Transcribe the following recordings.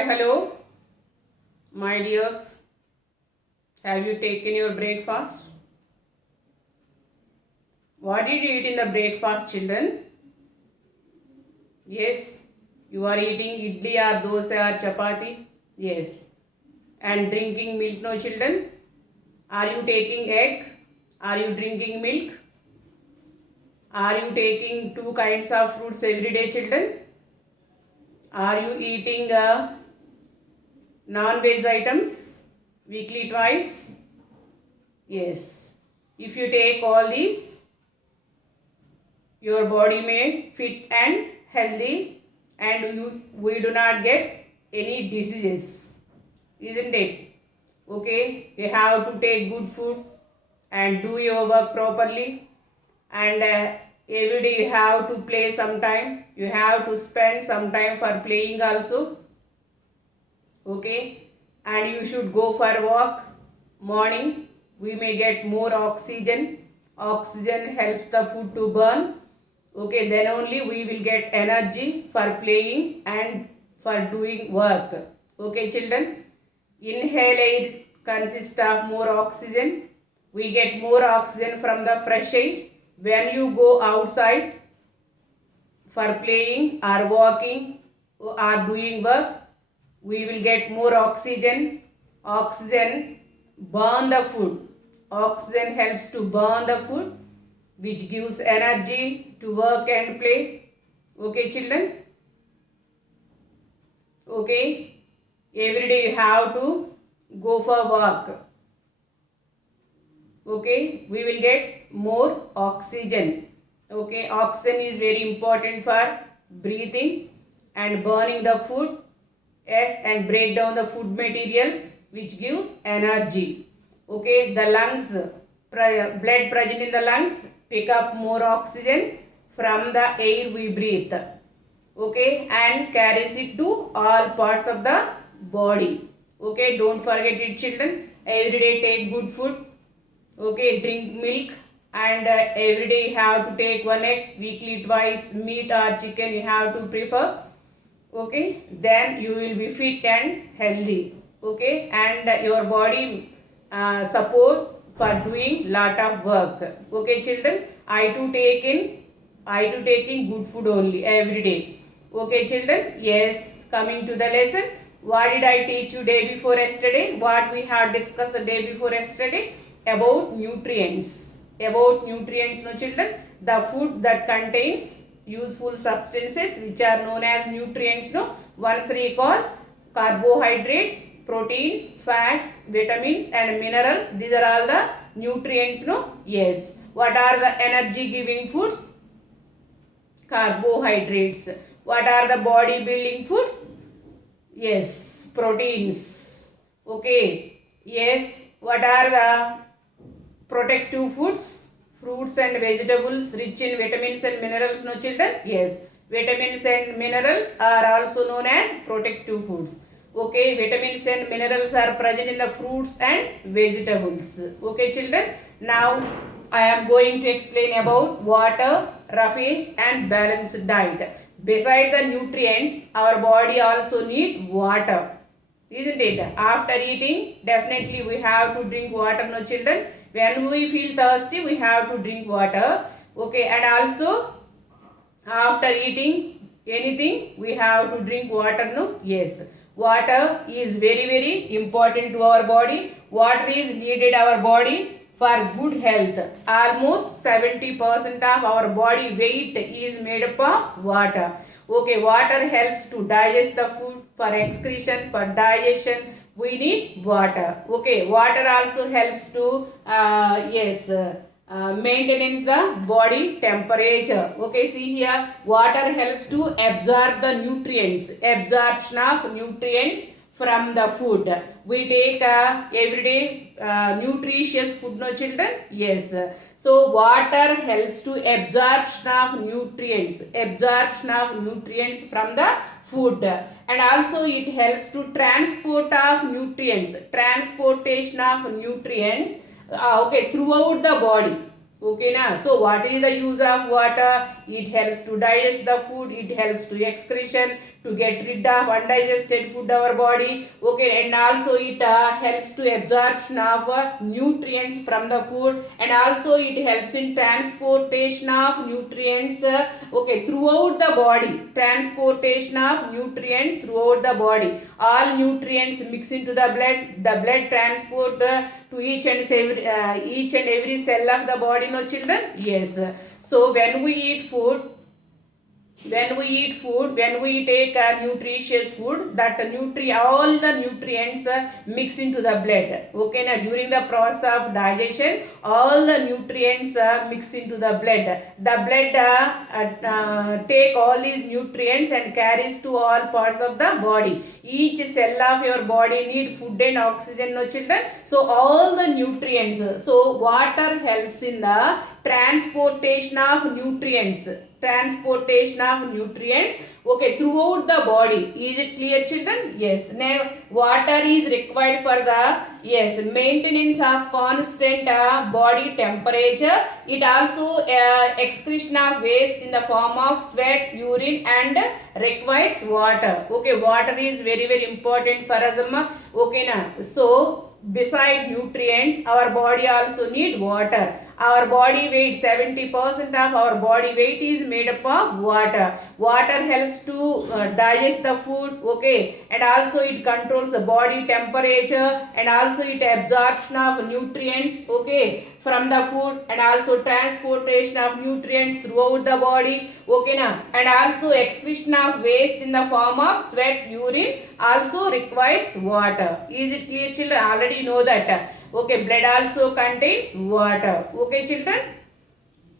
Hi, hello, my dears. Have you taken your breakfast? What did you eat in the breakfast, children? Yes, you are eating idli or dosa or chapati? Yes. And drinking milk, no, children? Are you taking egg? Are you drinking milk? Are you taking two kinds of fruits every day, children? Are you eating non-veg items weekly twice? Yes. If you take all these, your body may fit and healthy, and we do not get any diseases, isn't it? Okay, you have to take good food and do your work properly, and every day you have to play some time. You have to spend some time for playing also. Okay, and you should go for walk morning. We may get more oxygen. Oxygen helps the food to burn. Okay, then only we will get energy for playing and for doing work. Okay, children, inhale air consists of more oxygen. We get more oxygen from the fresh air. When you go outside for playing or walking or doing work, we will get more oxygen. Oxygen burn the food. Oxygen helps to burn the food, which gives energy to work and play. Okay, children? Okay? Every day you have to go for work. Okay? We will get more oxygen. Okay? Oxygen is very important for breathing and burning the food. Yes, and break down the food materials, which gives energy. Okay? The lungs, blood present in the lungs pick up more oxygen from the air we breathe. Okay, and carries it to all parts of the body. Okay, don't forget it, children. Every day take good food. Okay, drink milk, and every day you have to take one egg. Weekly twice meat or chicken you have to prefer. Okay, then you will be fit and healthy. Okay, and your body support for doing lot of work. Okay, children, I too taking good food only every day. Okay, children, yes, coming to the lesson. What did I teach you day before yesterday? What we have discussed the day before yesterday? About nutrients. About nutrients, no, children? The food that contains useful substances which are known as nutrients, no. Once recall: carbohydrates, proteins, fats, vitamins and minerals. These are all the nutrients, no. Yes. What are the energy giving foods? Carbohydrates. What are the body building foods? Yes, proteins. Okay. Yes. What are the protective foods? Fruits and vegetables rich in vitamins and minerals, no, children? Yes. Vitamins and minerals are also known as protective foods. Okay, vitamins and minerals are present in the fruits and vegetables. Okay, children. Now I am going to explain about water, roughage and balanced diet. Beside the nutrients, our body also need water. Isn't it? After eating, definitely we have to drink water, no, children. When we feel thirsty, we have to drink water. Okay, and also after eating anything, we have to drink water, no? Yes. Water is very important to our body. Water is needed our body for good health. Almost 70% of our body weight is made up of water. Okay, water helps to digest the food. For excretion, for digestion, we need water. Okay, water also helps to maintenance the body temperature. Okay, see here, water helps to absorb the nutrients, absorption of nutrients from the food. We take everyday nutritious food, no, children? Yes. So water helps to absorption of nutrients from the food, and also it helps to transportation of nutrients throughout the body. Okay, na? So what is the use of water? It helps to digest the food, it helps to excretion, to get rid of undigested food our body. Okay, and also it helps to absorption of nutrients from the food, and also it helps in transportation of nutrients okay, throughout the body. Transportation of nutrients throughout the body. All nutrients mix into the blood transport to each and every cell of the body, no children? Yes. So when we take a nutritious food, that all the nutrients mix into the blood. Okay, now during the process of digestion, all the nutrients mix into the blood. The blood take all these nutrients and carries to all parts of the body. Each cell of your body need food and oxygen, no children? So all the nutrients, so water helps in the transportation of nutrients, okay, throughout the body. Is it clear, children? Yes. Now water is required for the, yes, maintenance of constant body temperature. It also excretion of waste in the form of sweat, urine, and requires water. Okay, water is very important for us, amma. Okay, na? So beside nutrients, our body also need water. Our body weight, 70% of our body weight is made up of water. Water helps to digest the food, okay, and also it controls the body temperature, and also it absorption of nutrients, okay, from the food, and also transportation of nutrients throughout the body, okay, na? And also excretion of waste in the form of sweat, urine also requires water. Is it clear, children? Already know that. Okay, blood also contains water. Okay, children?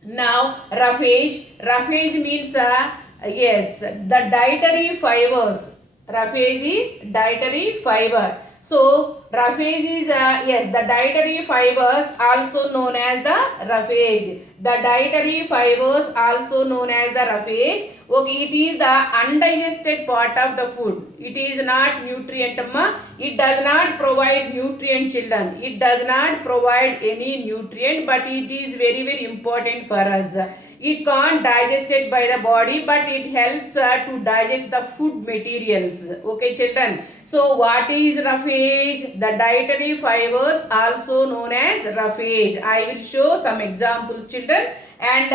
Now roughage means yes, the dietary fibers. Roughage is dietary fiber. So roughage is yes, the dietary fibers also known as the roughage. The dietary fibers also known as the roughage. Okay, it is the undigested part of the food. It is not nutrient, amma. It does not provide nutrient, children. It does not provide any nutrient, but it is very important for us. It can't digest it by the body, but it helps to digest the food materials. Okay, children. So what is roughage? The dietary fibers also known as roughage. I will show some examples, children. And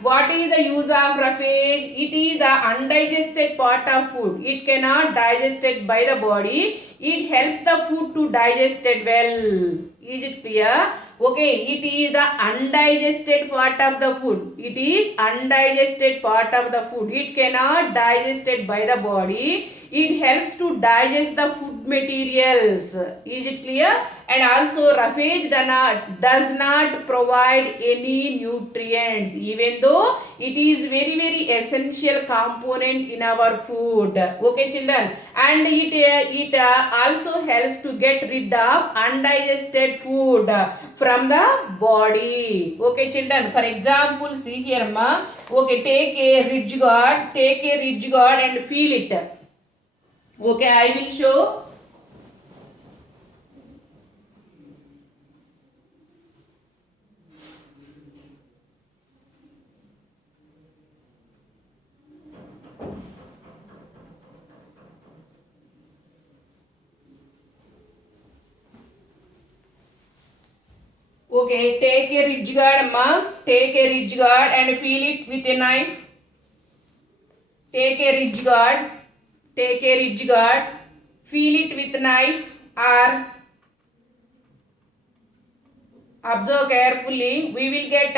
what is the use of roughage? It is the undigested part of food. It cannot digest it by the body. It helps the food to digest it well. Is it clear? Okay, it is the undigested part of the food. It is undigested part of the food. It cannot digest it by the body. It helps to digest the food materials. Is it clear? And also roughage does not provide any nutrients, even though it is very essential component in our food. Okay, children? And it also helps to get rid of undigested food from the body. Okay, children? For example, see here, ma. Okay, take a ridge guard and feel it. Okay, I will show. Okay, take a ridge guard, amma. Take a ridge guard and feel it with a knife. Take a ridge guard. Take a ridge guard. Feel it with a knife or observe carefully. We will get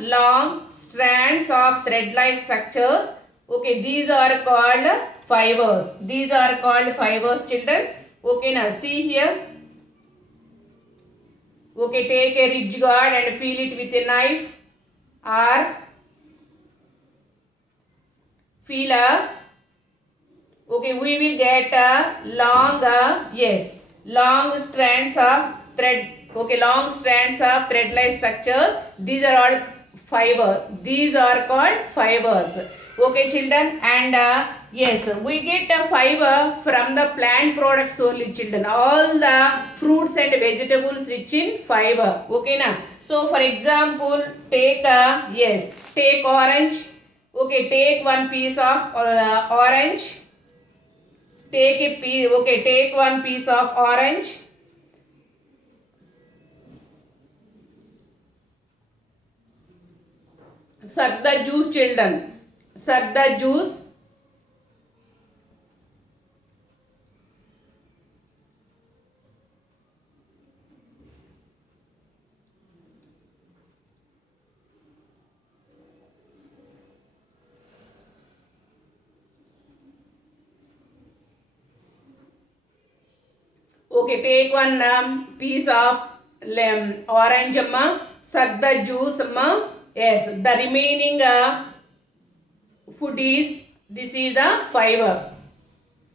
long strands of thread-like structures. Okay, these are called fibers. These are called fibers, children. Okay, now see here. Okay, take a ridge guard and feel it with a knife or feel a. Okay, we will get long, yes, long strands of thread. Okay, long strands of thread-like structure. These are all fiber. These are called fibers. Okay, children, and yes, we get fiber from the plant products only, children. All the fruits and vegetables rich in fiber. Okay, now. So, for example, take yes, take orange. Okay, take one piece of orange. Take a piece. Okay, take one piece of orange. Suck the juice, children. Suck the juice. Okay, take one piece of orange, amma. Suck the juice, amma. Yes, the remaining food is, this is the fiber.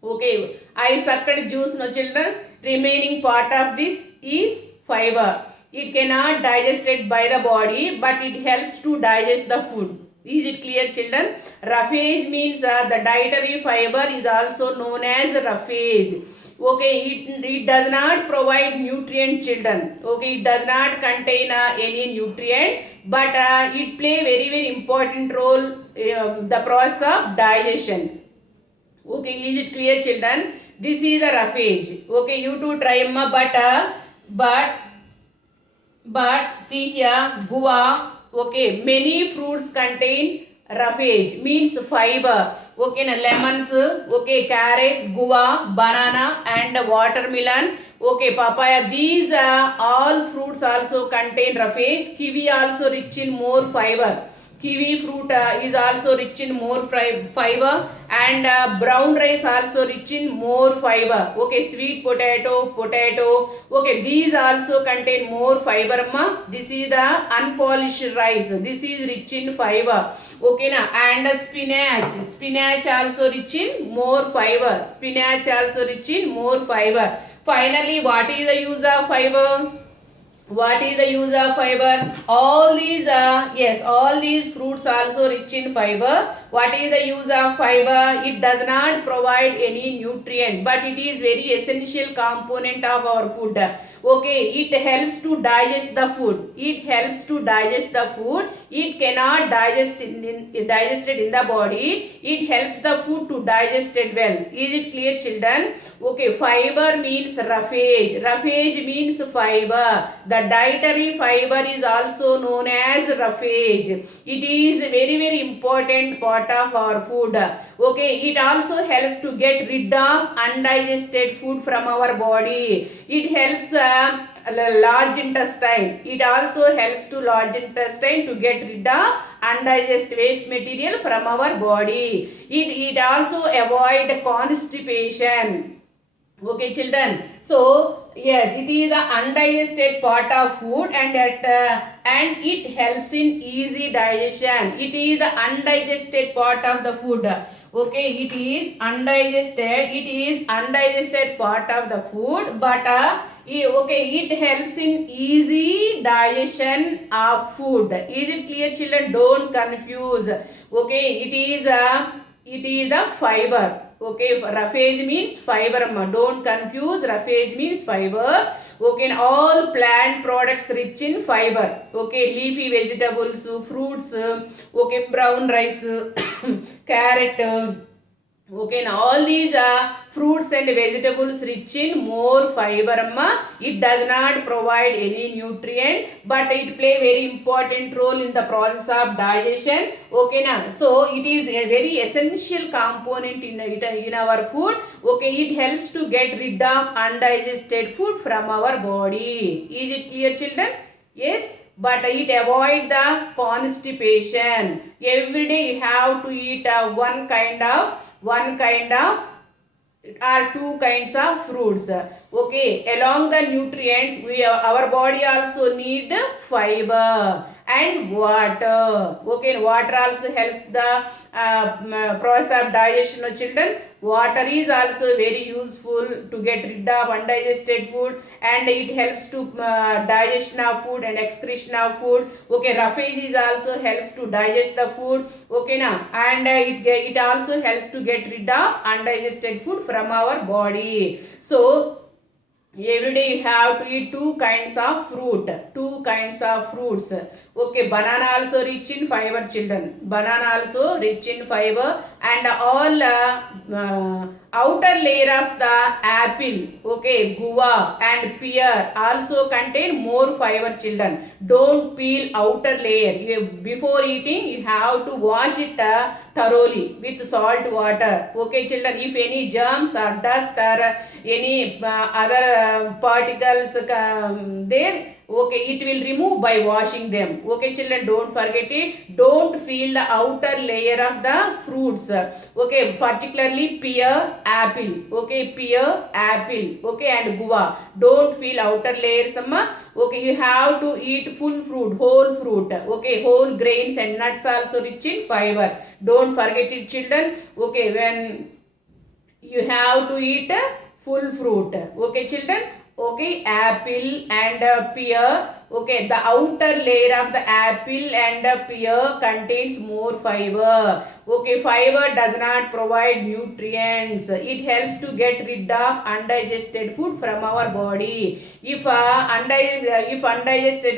Okay, I sucked juice, no children. Remaining part of this is fiber. It cannot digested by the body, but it helps to digest the food. Is it clear, children? Roughage means the dietary fiber is also known as roughage. Okay, it does not provide nutrient, children. Okay, it does not contain any nutrient, but it play very important role the process of digestion. Okay, is it clear, children? This is the roughage. Okay, you too try, amma, but see here, guava. Okay, many fruits contain roughage, means fiber. Okay, na lemons. Okay, carrot, guava, banana, and watermelon. Okay, papaya. These all fruits also contain roughage. Kiwi also rich in more fiber. Kiwi fruit is also rich in more fiber, and brown rice also rich in more fiber. Okay, sweet potato. Okay, these also contain more fiber, ma. This is the unpolished rice. This is rich in fiber. Okay, na, and spinach also rich in more fiber. Spinach also rich in more fiber. Finally, what is the use of fiber? What is the use of fiber? All these yes, all these fruits also rich in fiber. What is the use of fiber? It does not provide any nutrient, but it is very essential component of our food. Okay, it helps to digest the food. It helps to digest the food. It cannot digested in the body. It helps the food to digest it well. Is it clear, children? Okay, fiber means roughage. Roughage means fiber. The dietary fiber is also known as roughage. It is very important part of our food. Okay, it also helps to get rid of undigested food from our body. It helps large intestine. It also helps to large intestine to get rid of undigested waste material from our body. It also avoid constipation. Okay, children. So yes, it is the undigested part of food, and it helps in easy digestion. It is the undigested part of the food. Okay, it is undigested. It is undigested part of the food, but okay, it helps in easy digestion of food. Is it clear, children? Don't confuse. Okay, it is the fiber. Okay, roughage means fiber. Don't confuse. Roughage means fiber. Okay, and all plant products rich in fiber. Okay, leafy vegetables, fruits. Okay, brown rice, carrot. Okay, now all these fruits and vegetables rich in more fiber, it does not provide any nutrient, but it play very important role in the process of digestion. Okay, now so it is a very essential component in our food. Okay, it helps to get rid of undigested food from our body. Is it clear, children? Yes, but it avoid the constipation. Every day you have to eat one kind of or two kinds of fruits. Okay, along the nutrients, our body also need fiber, and water. Okay, water also helps the process of digestion of children. Water is also very useful to get rid of undigested food, and it helps to digestion of food and excretion of food. Okay, roughage is also helps to digest the food. Okay, now, and it also helps to get rid of undigested food from our body. So every day you have to eat two kinds of fruits. Okay, banana also rich in fiber, children. Banana also rich in fiber, and all outer layer of the apple, okay, guava and pear also contain more fiber, children. Don't peel outer layer. Before eating you have to wash it thoroughly with salt water. Okay, children, if any germs or dust or any other particles there, okay, it will remove by washing them. Okay, children, don't forget it. Don't peel the outer layer of the fruits. Okay, particularly pear, apple. Okay, pear, apple. Okay, and guava. Don't peel outer layers, amma. Okay, you have to eat full fruit, whole fruit. Okay, whole grains and nuts also rich in fiber. Don't forget it, children. Okay, when you have to eat full fruit. Okay, children. Okay, apple and pear. Okay, the outer layer of the apple and pear contains more fiber. Okay, fiber does not provide nutrients. It helps to get rid of undigested food from our body. If undigested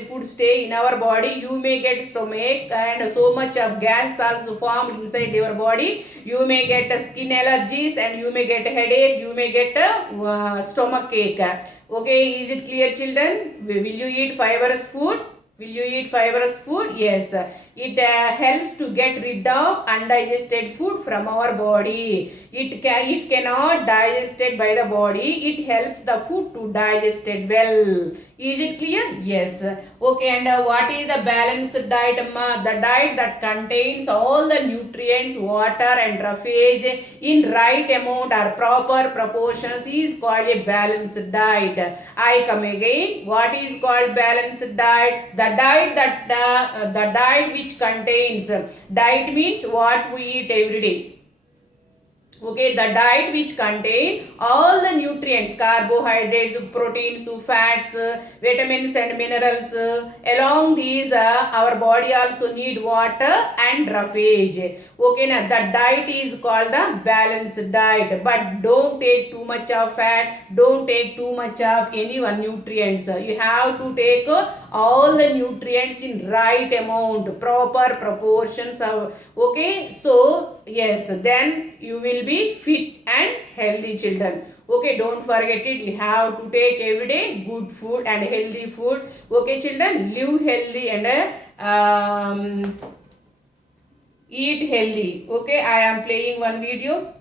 food stay in our body, you may get stomach, and so much of gas also formed inside your body. You may get skin allergies, and you may get headache. You may get stomach ache. Okay, is it clear, children? Will you eat fibrous food? Will you eat fibrous food? Yes. It helps to get rid of undigested food from our body. It cannot digested by the body. It helps the food to digest it well. Is it clear? Yes. Okay, and what is the balanced diet, amma? The diet that contains all the nutrients, water and roughage in right amount or proper proportions is called a balanced diet. I come again. What is called balanced diet? The diet which contains, diet means what we eat every day. Okay, the diet which contain all the nutrients, carbohydrates, proteins, fats, vitamins and minerals. Along these, our body also need water and roughage. Okay, now the diet is called the balanced diet. But don't take too much of fat. Don't take too much of any one nutrients. You have to take all the nutrients in right amount, proper proportions of. Okay, so yes, then you will be fit and healthy, children. Okay, don't forget it. You have to take every day good food and healthy food. Okay, children, live healthy and eat healthy. Okay, I am playing one video.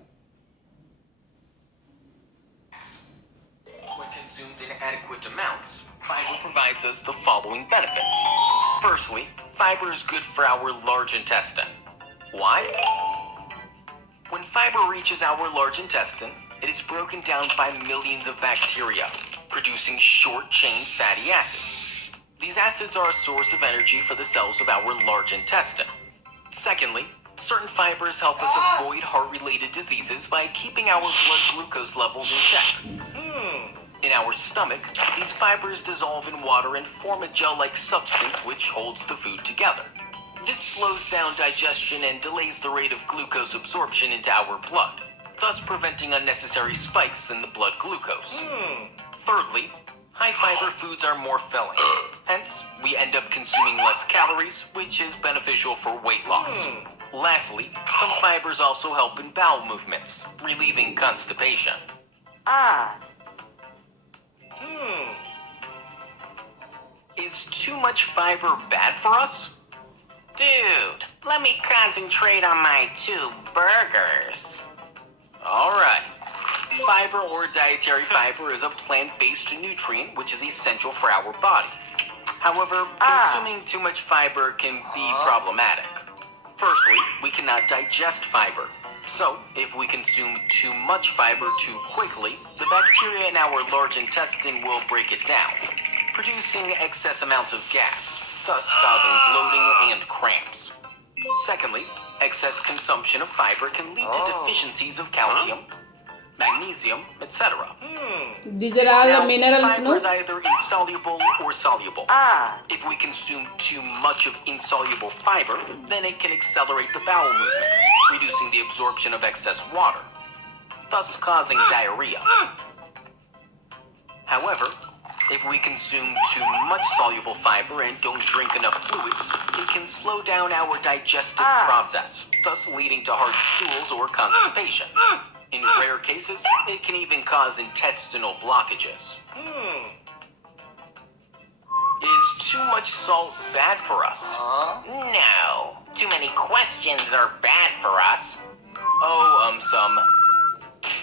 When consumed in adequate amounts, fiber provides us the following benefits. Firstly, fiber is good for our large intestine. Why? When fiber reaches our large intestine, it is broken down by millions of bacteria, producing short-chain fatty acids. These acids are a source of energy for the cells of our large intestine. Secondly, certain fibers help us avoid heart-related diseases by keeping our blood glucose levels in check. In our stomach, these fibers dissolve in water and form a gel-like substance which holds the food together. This slows down digestion and delays the rate of glucose absorption into our blood, thus preventing unnecessary spikes in the blood glucose. Thirdly, high-fiber foods are more filling. Hence, we end up consuming less calories, which is beneficial for weight loss. Lastly, some fibers also help in bowel movements, relieving constipation. Is too much fiber bad for us? Dude, let me concentrate on my 2 burgers. Alright. Fiber or dietary fiber is a plant-based nutrient which is essential for our body. However, consuming too much fiber can be problematic. Firstly, we cannot digest fiber. So, if we consume too much fiber too quickly, the bacteria in our large intestine will break it down, producing excess amounts of gas. thus causing bloating and cramps. Secondly, excess consumption of fiber can lead to deficiencies of calcium, magnesium, etc. These are all the minerals, fiber no? is either insoluble or soluble. If we consume too much of insoluble fiber, then it can accelerate the bowel movements, reducing the absorption of excess water, thus causing diarrhea. However, if we consume too much soluble fiber and don't drink enough fluids, it can slow down our digestive process, thus leading to hard stools or constipation. In rare cases, it can even cause intestinal blockages. Is too much salt bad for us? No. Too many questions are bad for us. Oh, some.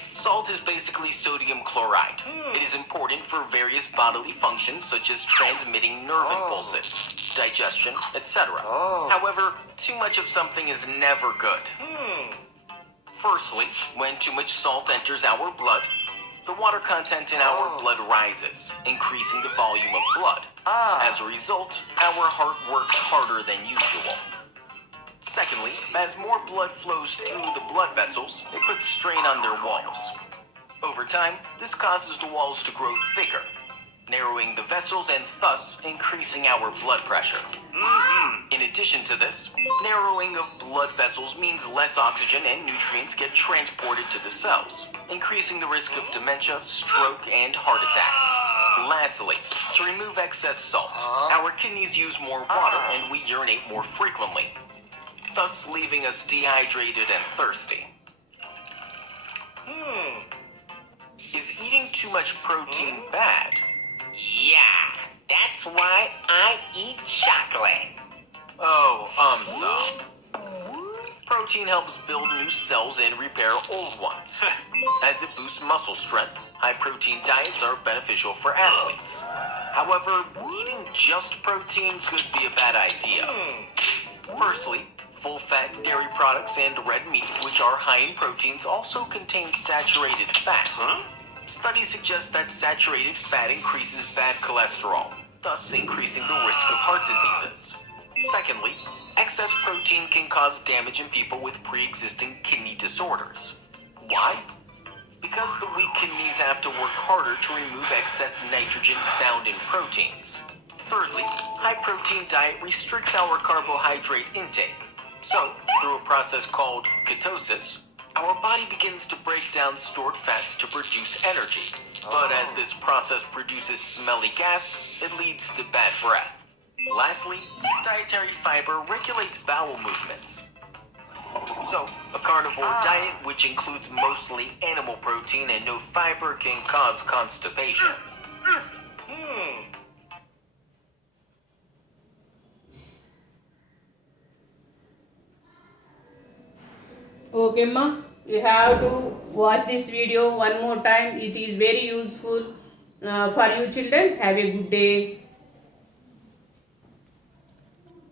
Salt is basically sodium chloride. It is important for various bodily functions such as transmitting nerve impulses, digestion, etc. However, too much of something is never good. Firstly, when too much salt enters our blood, the water content in our blood rises, increasing the volume of blood. As a result, our heart works harder than usual. Secondly, as more blood flows through the blood vessels, it puts strain on their walls. Over time, this causes the walls to grow thicker, narrowing the vessels and thus increasing our blood pressure. In addition to this, narrowing of blood vessels means less oxygen and nutrients get transported to the cells, increasing the risk of dementia, stroke, and heart attacks. Lastly, to remove excess salt, our kidneys use more water and we urinate more frequently, thus leaving us dehydrated and thirsty. Is eating too much protein bad? Yeah, that's why I eat chocolate. Oh, so. Protein helps build new cells and repair old ones. As it boosts muscle strength, high-protein diets are beneficial for athletes. However, eating just protein could be a bad idea. Firstly, full-fat dairy products and red meat, which are high in proteins, also contain saturated fat. Studies suggest that saturated fat increases bad cholesterol, thus increasing the risk of heart diseases. Secondly, excess protein can cause damage in people with pre-existing kidney disorders. Why? Because the weak kidneys have to work harder to remove excess nitrogen found in proteins. Thirdly, high-protein diet restricts our carbohydrate intake. So, through a process called ketosis, our body begins to break down stored fats to produce energy. But as this process produces smelly gas, it leads to bad breath. Lastly, dietary fiber regulates bowel movements. So, a carnivore diet which includes mostly animal protein and no fiber can cause constipation. Okay, ma. You have to watch this video one more time. It is very useful for you children. Have a good day.